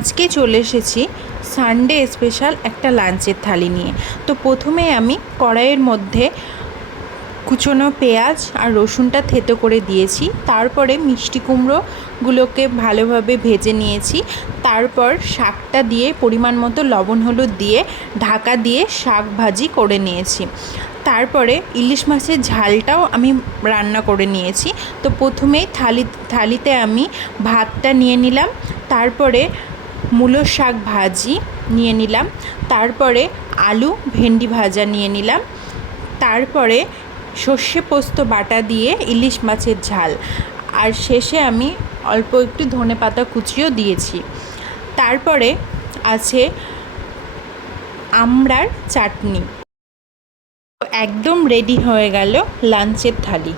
আজকে চলে এসেছি সানডে স্পেশাল একটা লাঞ্চের থালি নিয়ে। তো প্রথমে আমি কড়াইয়ের মধ্যে কুচনো পেঁয়াজ আর রসুনটা থেতো করে দিয়েছি। তারপরে মিষ্টি কুমড়োগুলোকে ভালোভাবে ভেজে নিয়েছি। তারপর শাকটা দিয়ে পরিমাণ মতো লবণ হলুদ দিয়ে ঢাকা দিয়ে শাক ভাজি করে নিয়েছি। তারপরে ইলিশ মাছের ঝালটাও আমি রান্না করে নিয়েছি। তো প্রথমেই থালিতে আমি ভাতটা নিয়ে নিলাম, তারপরে মূলো শাক ভাজি নিয়ে নিলাম, তারপরে আলু ভেন্ডি ভাজা নিয়ে নিলাম, তারপরে সর্ষে পোস্ত বাটা দিয়ে ইলিশ মাছের ঝাল, আর শেষে আমি অল্প একটু ধনেপাতা কুচিও দিয়েছি। তারপরে আছে আমড়ার চাটনি। একদম রেডি হয়ে গেল লাঞ্চের থালি।